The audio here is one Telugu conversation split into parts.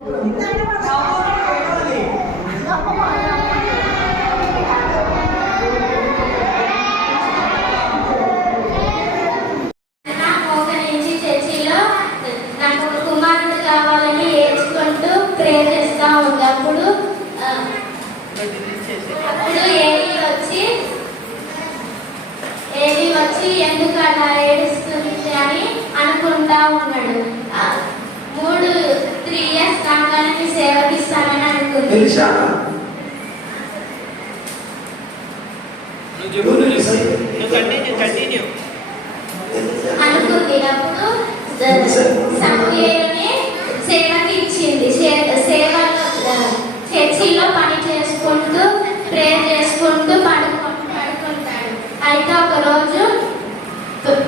అప్పుడు ఏలి వచ్చి ఎందుకు అలా ఏడుస్తుంది అని అనుకుంటా ఉన్నాడు. 3 years కాగానే సేవకిస్తానని అనుకుంది. అనుకుంది. అప్పుడు సమూయేలుని సేవకి ఇచ్చింది. సేవలో చర్చిలో పని చేసుకుంటూ ప్రేయర్ చేసుకుంటూ పడుకుంటాడు. అయితే ఒక రోజు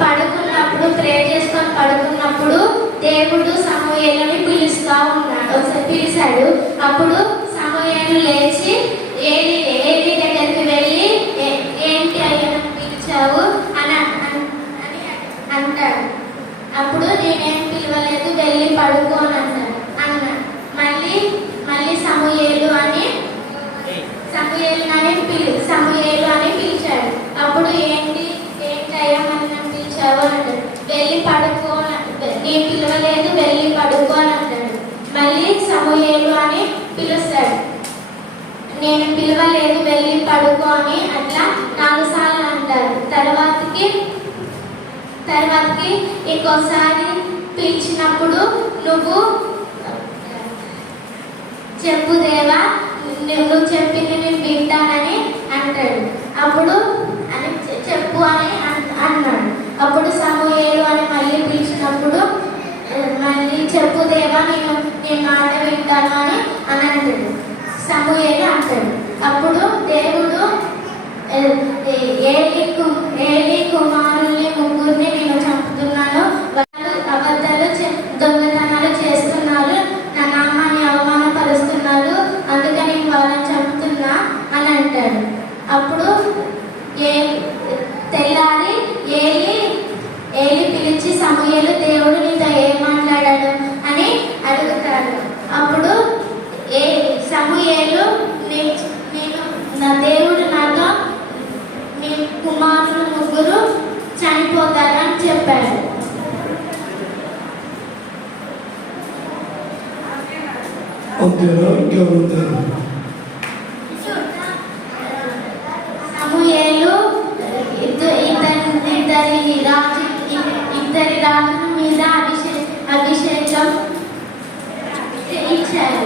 పడుకున్నప్పుడు ప్రేయర్ చేసుకొని పడుకున్నప్పుడు దేవుడు సమూయేలుని పిలిచాడు. అప్పుడు సమూయేలు లేచి ఏలి దగ్గరికి వెళ్ళి ఏంటి అయ్యను పిలిచావు అని అంటాడు. అప్పుడు నేనేం పిలవలేదు, వెళ్ళి పడుకో అని అన్నాడు. మళ్ళీ సమూయేలు అని పిలిచాడు. అప్పుడు ఏంటి అయ్యమని పిలిచావు అంటాడు. వెళ్ళి పడుకో, నేను పిలవలేదు, వెళ్ళి పడుకో అని అంటాడు. మళ్ళీ సమూయేలు అని పిలుస్తాడు. నేను పిలవలేదు, వెళ్ళి పడుకో అని అట్లా 4 సార్లు అంటారు. తర్వాతకి ఇంకోసారి పిలిచినప్పుడు నువ్వు చెప్పు దేవా, నువ్వు చెప్పింది నేను వింటానని అంటాడు. అప్పుడు అని చెప్పు అని అన్నాడు. అప్పుడు సమూయేలు అని మళ్ళీ పిలిచినప్పుడు మళ్ళీ చెప్పు దేవా, నేను మాట వింటాను అని అంటాడు. సమూయేలు అంటాడు. అప్పుడు దేవుడు ఏలి కుమారుల్ని 3 నేను చంపుతున్నాను, వాళ్ళు అబద్ధాలు దొంగతనాలు చేస్తున్నారు, నా నామాన్ని అవమానపరుస్తున్నారు, అందుకని నేను వాళ్ళని చంపుతున్నా అని అంటాడు. అప్పుడు తెల్లారి ఏలి పిలిచి సమూయేలు దేవుడు నీతో ఏం మాట్లాడాడు అని అడుగుతాడు. అప్పుడు సమూయేలు నేను నా దేవుడు నాతో నీ కుమారులు 3 చనిపోతారని చెప్పాడు. సమూయేలు ఇద్దరి రాజుల మీద అభిషేకం ఇచ్చారు.